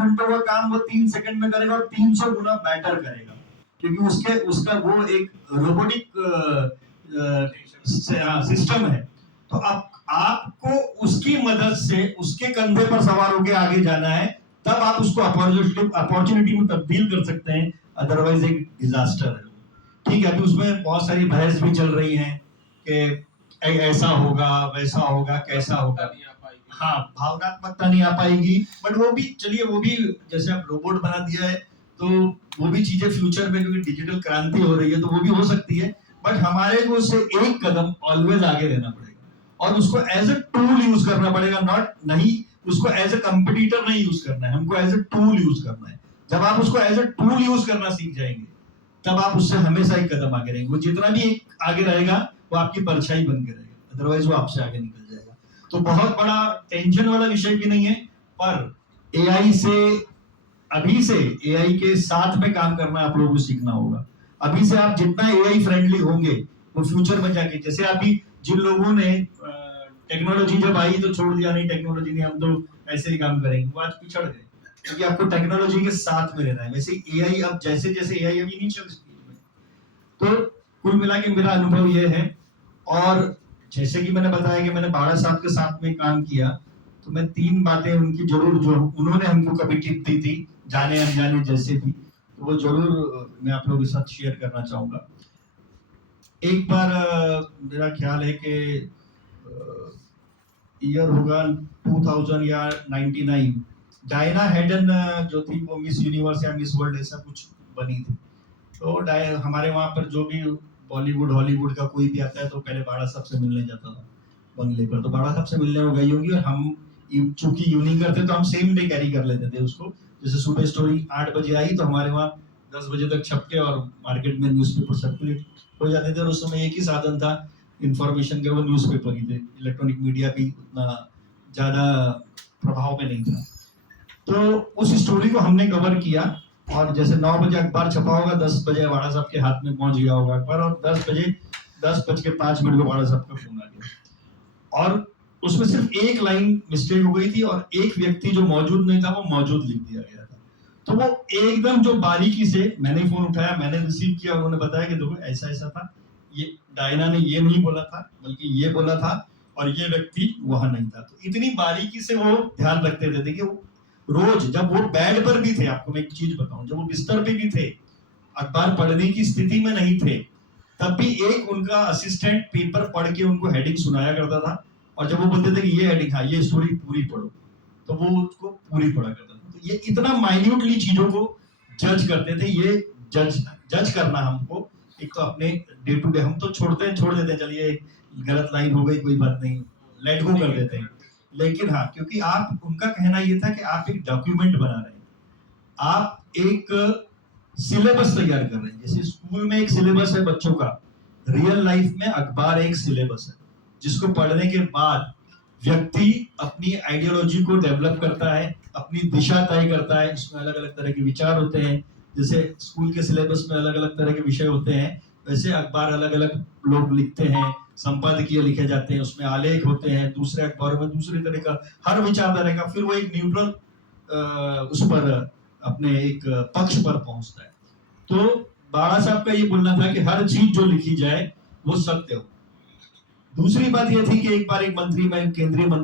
घंटों का काम वो 3 सेकंड में करेगा और 300 गुना बेटर करेगा, क्योंकि उसका वो एक रोबोटिक सिस्टम है। तो आपको उसकी मदद से उसके कंधे पर सवार होकर आगे जाना है, तब आप उसको अपॉर्चुनिटी में तब्दील कर सकते हैं, अदरवाइज एक डिजास्टर है। ठीक है, अभी उसमें बहुत सारी बहस भी चल रही है कि ऐसा होगा वैसा होगा कैसा होगा। हाँ, भावनात्मकता नहीं आ पाएगी, बट वो भी चलिए, वो भी जैसे आप रोबोट बना दिया है तो वो भी चीजें फ्यूचर में, क्योंकि डिजिटल क्रांति हो रही है तो वो भी हो सकती है, बट हमारे को उससे एक कदम ऑलवेज आगे रहना पड़ेगा और उसको एज ए टूल यूज करना पड़ेगा, नहीं उसको एज ए कंपटीटर नहीं यूज करना है, हमको एज ए टूल यूज करना है। जब आप उसको एज ए टूल यूज करना सीख जाएंगे तब आप उससे हमेशा एक कदम आगे रहेंगे। वो जितना भी एक आगे रहेगा वो आपकी परछाई बन के रहेगा, अदरवाइज वो आपसे आगे निकल जाएगा। तो बहुत बड़ा टेंशन वाला विषय भी नहीं है, पर एआई से अभी से एआई के साथ में काम करना आप लोगों को सीखना होगा। अभी से आप जितना एआई फ्रेंडली होंगे वो फ्यूचर में जाके, जैसे अभी जिन लोगों ने टेक्नोलॉजी जब आई तो छोड़ दिया, नहीं टेक्नोलॉजी नहीं, हम तो ऐसे ही काम करेंगे, वो आज पिछड़ गए, क्योंकि आपको टेक्नोलॉजी के साथ में रहना है। वैसे एआई अब जैसे जैसे एआई अभी इनिशियल स्टेज में, तो कुल मिला के मेरा अनुभव ये है। और जैसे कि मैंने बताया कि मैंने बाड़ा साहब के साथ में काम किया, तो मैं 3 बातें उनकी जरूर, जो उन्होंने हमको कभी टिप दी थी जाने अनजाने जैसे भी, तो वो जरूर मैं आप लोगों के साथ शेयर करना चाहूंगा। एक बार मेरा ख्याल है कि ईयर होगा 2000 या 99, डायना हेडन जो थी वो मिस यूनिवर्स या मिस वर्ल्ड ऐसा कुछ बनी थी। तो हमारे वहां पर जो भी बॉलीवुड हॉलीवुड का कोई भी आता है तो पहले बाड़ा साहब से मिलने जाता था बंगले पर, तो बाड़ा साहब से मिलने वो गई होगी, और हम चूंकि इवनिंग करते तो हम सेम डे कैरी कर लेते थे उसको। जैसे सुबह स्टोरी 8 बजे आई तो हमारे वहाँ 10 बजे तक छपके और मार्केट में न्यूज़पेपर सर्कुलेट हो जाते थे, और उस समय एक ही साधन था इंफॉर्मेशन का, वो न्यूज़पेपर ही थे। इलेक्ट्रॉनिक मीडिया भी उतना ज्यादा प्रभाव में नहीं था। तो उस स्टोरी को हमने कवर किया, और जैसे 9 बजे अखबार छपा होगा, 10 बजे बाड़ा साहब के हाथ में पहुंच गया होगा अखबार, और 10:05 को बाड़ा साहब का फोन आ गया, और उसमें सिर्फ एक लाइन मिस्टेक हो गई थी, और एक व्यक्ति जो मौजूद नहीं था वो मौजूद लिख दिया गया था। तो वो एकदम जो बारीकी से, मैंने फोन उठाया, मैंने रिसीव किया, उन्होंने बताया कि देखो ऐसा ऐसा था, ये डायना ने ये नहीं बोला था बल्कि ये बोला था, और ये व्यक्ति वहां नहीं था। तो इतनी बारीकी से वो ध्यान रखते थे। देखिए रोज जब वो बेड पर भी थे, आपको मैं एक चीज बताऊं, जब वो बिस्तर पे भी थे, अखबार पढ़ने की स्थिति में नहीं थे, तब भी एक उनका असिस्टेंट पेपर पढ़ के उनको हेडिंग सुनाया करता था, और जब वो बोलते थे कि ये हेडिंग, हाँ ये स्टोरी पूरी पढ़ो, तो वो उसको पूरी पढ़ा करता था। तो ये इतना माइन्यूटली चीजों को जज करते थे। ये जज करना हमको, एक तो अपने डे टू डे हम तो छोड़ देते हैं, चलिए गलत लाइन हो गई कोई बात नहीं, लेट गो कर देते हैं। लेकिन हाँ, क्योंकि आप, उनका कहना ये था कि आप एक डॉक्यूमेंट बना रहे हैं, आप एक सिलेबस तैयार कर रहे हैं। जैसे स्कूल में एक सिलेबस है बच्चों का, रियल लाइफ में अखबार एक सिलेबस है, जिसको पढ़ने के बाद व्यक्ति अपनी आइडियोलॉजी को डेवलप करता है, अपनी दिशा तय करता है। इसमें अलग अलग तरह के विचार होते हैं। जैसे स्कूल के सिलेबस में अलग अलग तरह के विषय होते हैं, वैसे अखबार अलग अलग लोग लिखते हैं, संपादकीय लिखे जाते हैं, उसमें आलेख होते हैं, दूसरे अखबारों में दूसरे तरह का, हर विचारधारा का, फिर वो एक न्यूट्रल उस पर अपने एक पक्ष पर पहुंचता है। तो बाड़ा साहब का ये बोलना था कि हर चीज जो लिखी जाए वो सत्य हो। दूसरी बात ये थी कि एक बार एक मंत्री, मैं केंद्रीय मंत्री